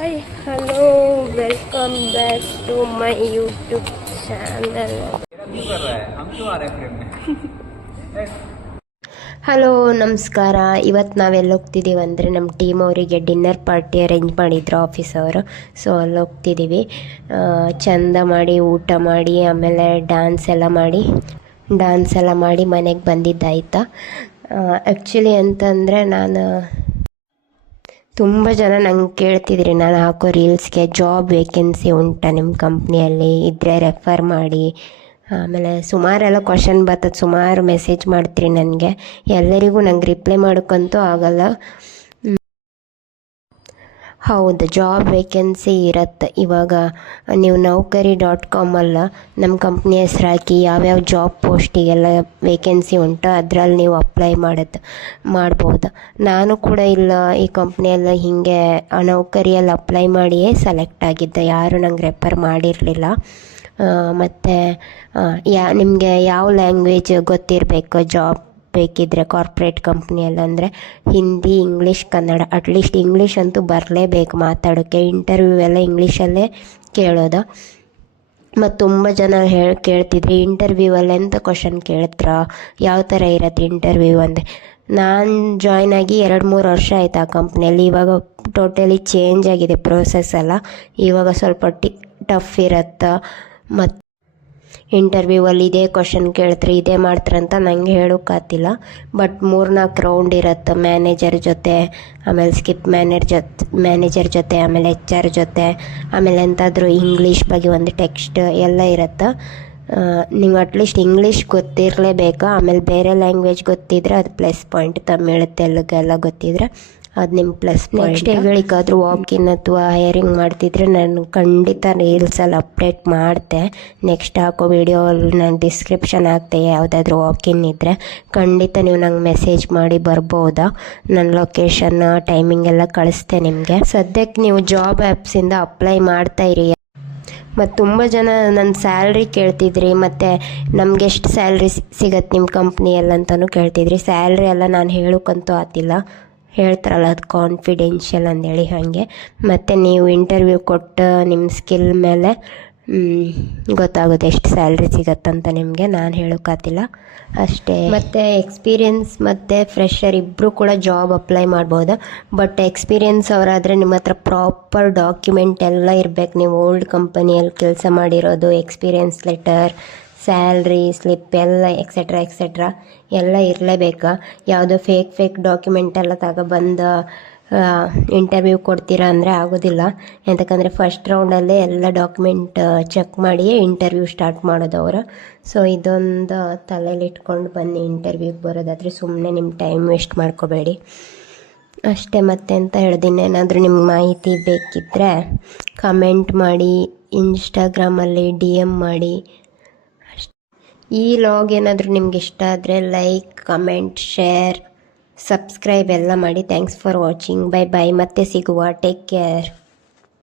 Hi, hello, welcome back to my YouTube channel. Hello ನಮಸ್ಕಾರ. ಇವತ್ತು ನಾವೆಲ್ಲಿ ಹೋಗ್ತಿದ್ದೀವಿ ಅಂದರೆ ನಮ್ಮ ಟೀಮ್ ಅವರಿಗೆ ಡಿನ್ನರ್ ಪಾರ್ಟಿ ಅರೇಂಜ್ ಮಾಡಿದ್ರು ಆಫೀಸ್ ಅವರು. ಸೊ ಅಲ್ಲಿ ಹೋಗ್ತಿದ್ದೀವಿ. ಚಂದ ಮಾಡಿ ಊಟ ಮಾಡಿ ಆಮೇಲೆ ಡ್ಯಾನ್ಸ್ ಎಲ್ಲ ಮಾಡಿ ಮನೆಗೆ ಬಂದಿದ್ದಾಯ್ತಾ. ಆ್ಯಕ್ಚುಲಿ ಅಂತಂದರೆ ನಾನು ತುಂಬ ಜನ ನಂಗೆ ಕೇಳ್ತಿದ್ರಿ ನಾನು ಹಾಕೋ ರೀಲ್ಸ್ಗೆ ಜಾಬ್ ವೇಕೆನ್ಸಿ ಉಂಟಾ ನಿಮ್ಮ ಕಂಪ್ನಿಯಲ್ಲಿ, ಇದ್ದರೆ ರೆಫರ್ ಮಾಡಿ. ಆಮೇಲೆ ಸುಮಾರೆಲ್ಲ ಕ್ವಶನ್ ಬರ್ತದೆ, ಸುಮಾರು ಮೆಸೇಜ್ ಮಾಡ್ತೀರಿ ನನಗೆ. ಎಲ್ಲರಿಗೂ ನಂಗೆ ರಿಪ್ಲೈ ಮಾಡೋಕ್ಕಂತೂ ಆಗಲ್ಲ. ಹೌದು, ಜಾಬ್ ವೇಕೆನ್ಸಿ ಇರುತ್ತೆ. ಇವಾಗ ನೀವು Naukri.com ನಮ್ಮ ಕಂಪ್ನಿ ಹೆಸ್ರು ಹಾಕಿ ಯಾವ್ಯಾವ ಜಾಬ್ ಪೋಸ್ಟಿಗೆಲ್ಲ ವೇಕೆನ್ಸಿ ಉಂಟು ಅದರಲ್ಲಿ ನೀವು ಅಪ್ಲೈ ಮಾಡ್ಬೋದು. ನಾನು ಕೂಡ ಇಲ್ಲ ಈ ಕಂಪ್ನಿಯೆಲ್ಲ ಹೀಗೆ ನೌಕರಿಯಲ್ಲಿ ಅಪ್ಲೈ ಮಾಡಿಯೇ ಸೆಲೆಕ್ಟ್ ಆಗಿದ್ದೆ, ಯಾರು ನಂಗೆ ರೆಫರ್ ಮಾಡಿರಲಿಲ್ಲ. ಮತ್ತು ನಿಮಗೆ ಯಾವ ಲ್ಯಾಂಗ್ವೇಜ್ ಗೊತ್ತಿರಬೇಕು ಜಾಬ್ ಬೇಕಿದ್ದರೆ ಕಾರ್ಪೊರೇಟ್ ಕಂಪ್ನಿಯಲ್ಲಿ, ಅಂದರೆ Hindi, English, Kannada. At least English ಅಂತೂ ಬರಲೇಬೇಕು ಮಾತಾಡೋಕ್ಕೆ. ಇಂಟರ್ವ್ಯೂ ಎಲ್ಲ ಇಂಗ್ಲೀಷಲ್ಲೇ ಕೇಳೋದು. ಮತ್ತು ತುಂಬ ಜನ ಕೇಳ್ತಿದ್ರಿ ಇಂಟರ್ವ್ಯೂವಲ್ಲಿ ಎಂಥ ಕ್ವಶನ್ ಕೇಳ್ತೀರಾ, ಯಾವ ಥರ ಇರುತ್ತೆ ಇಂಟರ್ವ್ಯೂ ಅಂದರೆ. ನಾನು ಜಾಯ್ನ್ ಆಗಿ 2-3 ವರ್ಷ ಆಯಿತು ಆ ಕಂಪ್ನಿಯಲ್ಲಿ. ಇವಾಗ ಟೋಟಲಿ ಚೇಂಜ್ ಆಗಿದೆ ಪ್ರೋಸೆಸ್ ಎಲ್ಲ. ಇವಾಗ ಸ್ವಲ್ಪ ಟಫ್ ಇರುತ್ತೆ. ಮತ್ತು ಇಂಟರ್ವ್ಯೂವಲ್ಲಿ ಇದೇ ಕ್ವಶನ್ ಕೇಳ್ತಾರೆ, ಇದೇ ಮಾಡ್ತಾರಂತ ನಂಗೆ ಹೇಳೋಕ್ಕಾಗ್ತಿಲ್ಲ. ಬಟ್ 3-4 ರೌಂಡ್ ಇರುತ್ತೆ ಮ್ಯಾನೇಜರ್ ಜೊತೆ, ಆಮೇಲೆ ಸ್ಕಿಪ್ ಮ್ಯಾನೇಜರ್ ಜೊತೆ, ಆಮೇಲೆ HR ಜೊತೆ, ಆಮೇಲೆ ಎಂತಾದರೂ ಇಂಗ್ಲೀಷ್ ಬಗ್ಗೆ ಒಂದು ಟೆಕ್ಸ್ಟ್ ಎಲ್ಲ ಇರುತ್ತೆ. ನೀವು ಅಟ್ಲೀಸ್ಟ್ ಇಂಗ್ಲೀಷ್ ಗೊತ್ತಿರಲೇಬೇಕಾ. ಆಮೇಲೆ ಬೇರೆ ಲ್ಯಾಂಗ್ವೇಜ್ ಗೊತ್ತಿದ್ರೆ ಅದು ಪ್ಲಸ್ ಪಾಯಿಂಟ್. ತಮಿಳ್, ತೆಲುಗು ಗೊತ್ತಿದ್ರೆ ಅದು ನಿಮ್ಮ ಪ್ಲಸ್ ಪಾಯಿಂಟ್. ನೆಕ್ಸ್ಟ್ ಹೇಳಿಕಾದ್ರೂ ವಾಕಿನ್ ಅಥವಾ ಹೈರಿಂಗ್ ಮಾಡ್ತಿದ್ರೆ ನಾನು ಖಂಡಿತ ರೀಲ್ಸಲ್ಲಿ ಅಪ್ಡೇಟ್ ಮಾಡ್ತೆ. ನೆಕ್ಸ್ಟ್ ಹಾಕೋ ವಿಡಿಯೋಲ್ಲಿ ನಾನು ಡಿಸ್ಕ್ರಿಪ್ಷನ್ ಹಾಕ್ತೆ. ಯಾವುದಾದ್ರೂ ವಾಕಿನ್ ಇದ್ದರೆ ಖಂಡಿತ ನೀವು ನಂಗೆ ಮೆಸೇಜ್ ಮಾಡಿ ಬರ್ಬೋದಾ. ನನ್ನ ಲೊಕೇಶನ್ ಟೈಮಿಂಗ್ ಎಲ್ಲ ಕಳಿಸ್ತೆ ನಿಮಗೆ. ಸದ್ಯಕ್ಕೆ ನೀವು ಜಾಬ್ ಆ್ಯಪ್ಸಿಂದ ಅಪ್ಲೈ ಮಾಡ್ತಾಯಿರಿ. ಮತ್ತು ತುಂಬ ಜನ ನನ್ನ ಸ್ಯಾಲ್ರಿ ಕೇಳ್ತಿದ್ರಿ, ಮತ್ತು ನಮ್ಗೆ ಎಷ್ಟು ಸ್ಯಾಲ್ರಿ ಸಿಗತ್ತೆ ನಿಮ್ಮ ಕಂಪ್ನಿಯಲ್ಲಿ ಅಂತಲೂ ಕೇಳ್ತಿದ್ರಿ. ಸ್ಯಾಲ್ರಿ ಎಲ್ಲ ನಾನು ಹೇಳೋಕ್ಕಂತೂ ಆಗ್ತಿಲ್ಲ, ಹೇಳ್ತಾರಲ್ಲ ಅದು ಕಾನ್ಫಿಡೆನ್ಷಿಯಲ್ ಅಂದೇಳಿ ಹಾಗೆ. ಮತ್ತು ನೀವು ಇಂಟರ್ವ್ಯೂ ಕೊಟ್ಟು ನಿಮ್ಮ ಸ್ಕಿಲ್ ಮೇಲೆ ಗೊತ್ತಾಗುತ್ತೆ ಎಷ್ಟು ಸ್ಯಾಲ್ರಿ ಸಿಗತ್ತಂತ ನಿಮಗೆ. ನಾನು ಹೇಳೋಕ್ಕಾಗ್ತಿಲ್ಲ ಅಷ್ಟೇ. ಮತ್ತು ಎಕ್ಸ್ಪೀರಿಯನ್ಸ್ ಮತ್ತು ಫ್ರೆಷರ್ ಇಬ್ಬರು ಕೂಡ ಜಾಬ್ ಅಪ್ಲೈ ಮಾಡ್ಬೋದು. ಬಟ್ ಎಕ್ಸ್ಪೀರಿಯನ್ಸ್ ಅವರಾದರೆ ನಿಮ್ಮ ಹತ್ರ ಪ್ರಾಪರ್ ಡಾಕ್ಯುಮೆಂಟ್ ಎಲ್ಲ ಇರಬೇಕು. ನೀವು ಓಲ್ಡ್ ಕಂಪನಿಯಲ್ಲಿ ಕೆಲಸ ಮಾಡಿರೋದು, ಎಕ್ಸ್ಪೀರಿಯನ್ಸ್ ಲೆಟರ್, ಸ್ಯಾಲ್ರಿ ಸ್ಲಿಪ್ ಎಲ್ಲ ಎಕ್ಸೆಟ್ರಾ ಎಲ್ಲ ಇರಲೇಬೇಕಾ. ಯಾವುದೋ ಫೇಕ್ ಡಾಕ್ಯುಮೆಂಟ್ ಎಲ್ಲ ತಗೊಬಂದು ಇಂಟರ್ವ್ಯೂ ಕೊಡ್ತೀರಾ ಅಂದರೆ ಆಗೋದಿಲ್ಲ. ಯಾಕಂದರೆ ಫಸ್ಟ್ ರೌಂಡಲ್ಲೇ ಎಲ್ಲ ಡಾಕ್ಯುಮೆಂಟ್ ಚೆಕ್ ಮಾಡಿಯೇ ಇಂಟರ್ವ್ಯೂ ಸ್ಟಾರ್ಟ್ ಮಾಡೋದು ಅವರು. ಸೊ ಇದೊಂದು ತಲೆಯಲ್ಲಿ ಇಟ್ಕೊಂಡು ಬನ್ನಿ ಇಂಟರ್ವ್ಯೂಗೆ ಬರೋದಾದರೆ. ಸುಮ್ಮನೆ ನಿಮ್ಮ ಟೈಮ್ ವೇಸ್ಟ್ ಮಾಡ್ಕೋಬೇಡಿ ಅಷ್ಟೇ. ಮತ್ತೆ ಅಂತ ಹೇಳ್ದಿನಿ, ಏನಾದರೂ ನಿಮ್ಗೆ ಮಾಹಿತಿ ಬೇಕಿದ್ದರೆ ಕಮೆಂಟ್ ಮಾಡಿ, ಇನ್ಸ್ಟಾಗ್ರಾಮಲ್ಲಿ DM ಮಾಡಿ. ಈ ಲಾಗ್ ಏನಾದರೂ ನಿಮ್ಗೆ ಇಷ್ಟ ಆದರೆ ಲೈಕ್, ಕಮೆಂಟ್, ಶೇರ್, ಸಬ್ಸ್ಕ್ರೈಬ್ ಎಲ್ಲ ಮಾಡಿ. Thanks for watching. ಬೈ. ಮತ್ತೆ ಸಿಗುವ. Take care.